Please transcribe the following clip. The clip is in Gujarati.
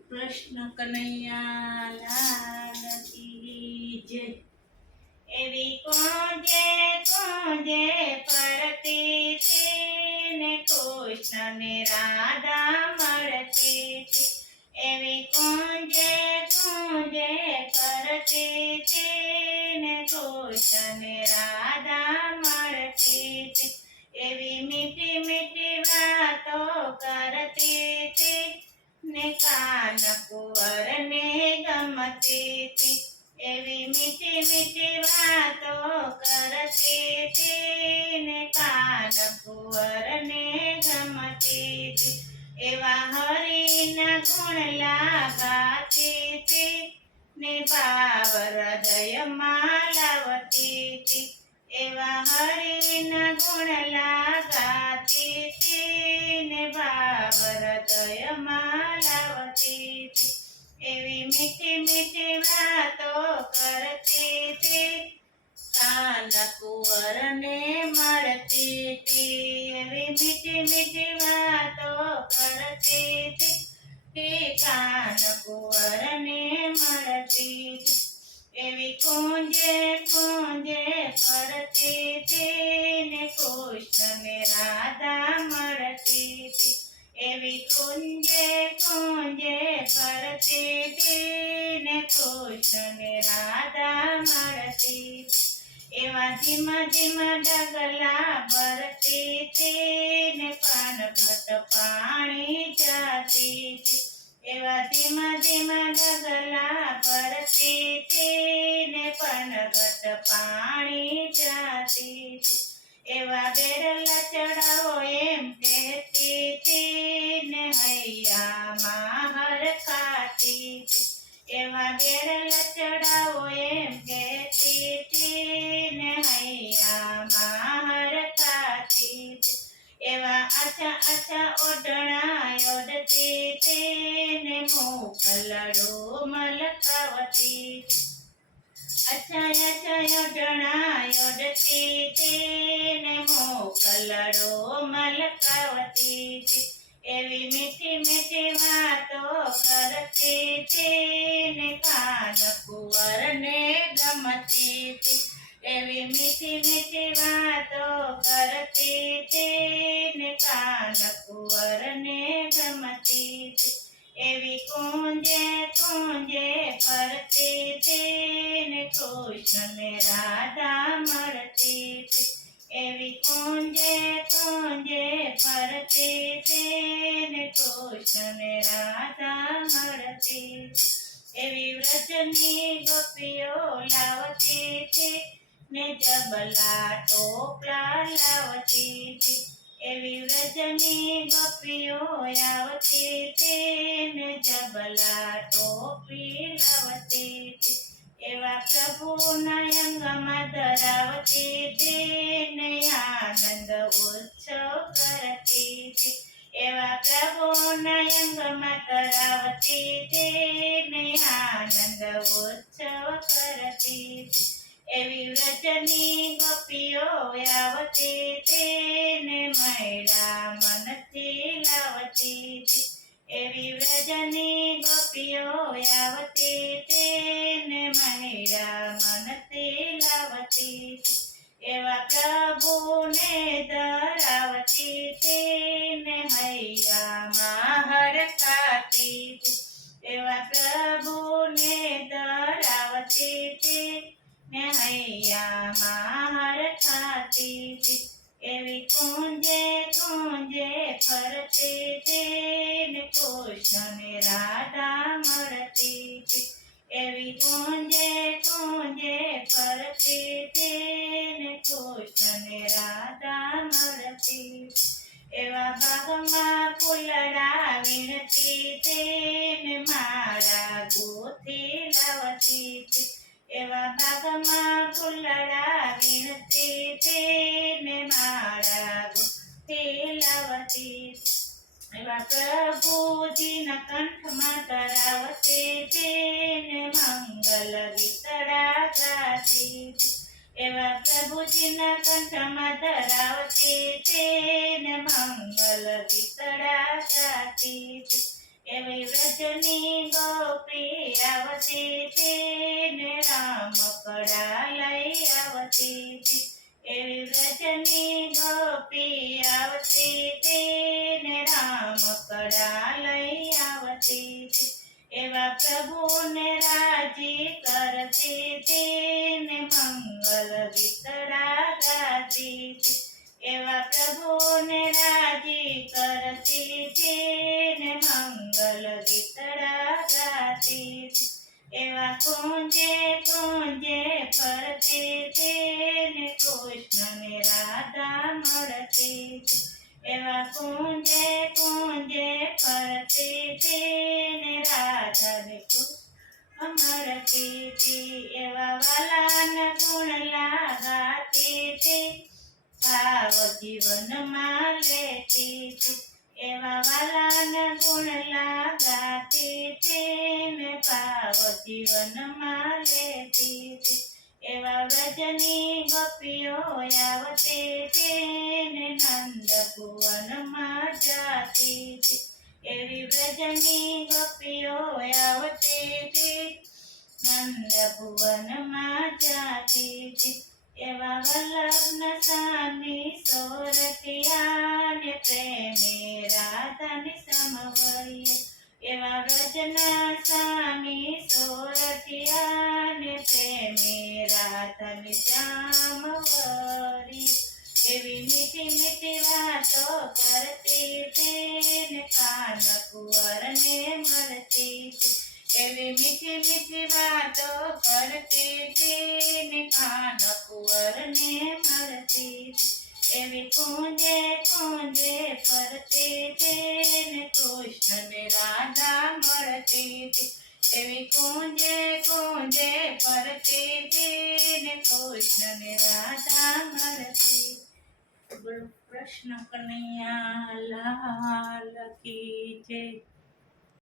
કૃષ્ણ કનૈયા લાલ કી જય. એવી કોજે કોજે ફરતી છે ને કૃષ્ણ ને રાધા મળતી એવી કોજે કોજે ફરતી છે ને કૃષ્ણ રાધા મળતી એવી મીઠી મીઠી વાતો કરતી ને કાન કુંવર ને ગમતી એવી મીઠી મીઠી વાતો કરતી ને કાન કુંવર ને ગમતી એવા હરિના ગુણ લાગાતી ને ભાવ હૃદયમાં લાવતી એવા હરિના ગુણ લાગાતી ને ભાવ હૃદયમાં એવી મીઠી મીઠી વાતો કરતી હતી. કાન કુંવરને મળતી રાધા એવા ધીમા પાણી જાતી એવા બેરલા ચડાવો એમ કહેતી હતી ને હૈયામાં હરખાતી હતી એવા બેરલા ચડાવો એમ કહેતી હતી ને હૈયામાં હરખાતી એવા આછા આછા ઓઢણા ઓઢતી હતી ને મોકલડો મલકાવતી અચ્છા અચ્છા ઓઢણા ઓઢતી હતી ને મોકલડો મલકાવતી એવી મીઠી મીઠી વાતો કરતી હતી ને કાન કુંવરને ગમતી એવી મીઠી મીઠી વાતો કરતી તેને કાન કુંવરને ગમતી એવી કુંજે કુંજે ફરતી તેને કૃષ્ણને રાધા મળતી એવી કુંજે કુંજે ફરતી હતી ને રાધા મળતી, એવી વ્રજની ગોપીઓ લાવતી હતી. ને જબલા ટોપલા લાવતી હતી, એવી વ્રજની ગોપીઓ આવતી હતી. ને જબલા ટોપી લાવતી હતી, એવા પ્રભુના અંગમાં ધરાવતી હતી. ને ગોપીઓ આવતી હતી ને મૈરા મનથી લાવતી એવી વ્રજની ગોપીઓ આવતી તેને મૈરા મનથી લાવતી એવા પ્રભુને ધરાવતી તેને હૈયામાં હરખાતી હતી. એવા પ્રભુને ધરાવતી હૈયામાં હરખાતી હતી એવી કુંજે કુંજે ફરતી હતી ને કૃષ્ણને રાધા મળતી એવી કુંજે કુંજે ફરતી હતી ને કૃષ્ણને રાધા મળતી એવા બાગમાં ફૂલડા વીણતી તેને મારા ગોથી એવા બાગમાં ફૂલડા વીણતી તેને મારા ગોથી લાવતી. એવા પ્રભુજીના કંઠમાં ધરાવતી તેને મંગલ ગીતડા ગાતી. એવા પ્રભુજીના કંઠમાં ધરાવતી તેને મંગલ ગીતડા ગાતી. એવે વ્રજની ગોપી આવતી છે ને રામ કડા લઈ આવતી હતી. એવી વ્રજની ગોપી આવતી છે ને રામ કડા લઈ આવતી હતી. એવા પ્રભુને રાજી કરતી છે ને મંગલ ગીતડા ગાતી હતી. એવા પ્રભુને એવા કુંજે ફરતે તેને કૃષ્ણને રાધા મળતે એવા કુંજે કુંજે ફરતી તેને રાધાને અમરતે એવા વાલાના ગુણ લાગાતે તે ભાવ જીવનમાં લેતી એવા વાલાના ગુણ લાગાતી હતી ને ભાવ જીવનમાં લેતી હતી એવા વ્રજની ગોપીઓ આવતી હતી નંદ ભુવનમાં જાતી હતી એવી વ્રજની ગોપીઓ આવતી નંદ ભુવનમાં જાતી છે. એવા વલ્લભના સ્વામી સોરઠિયા ને પ્રેમે, રાધાની સમવય એવા વ્રજના સ્વામી સોરઠિયા ને પ્રેમે, રાધાની શ્યામવરી એવી મીઠી મીઠી વાતો કરતી તેને કાન કુંવરને મળતી એવી મીઠી મીઠી વાતો કરતી તેને કાન કુંવરને મળતી એવી કુંજે કુંજે ફરતી તેને કૃષ્ણને રાધા મળતી એવી કુંજે કુંજે ફરતી તેને કૃષ્ણને રાધા મળતી પ્રશ્ન કનૈયા લાલ કી જય.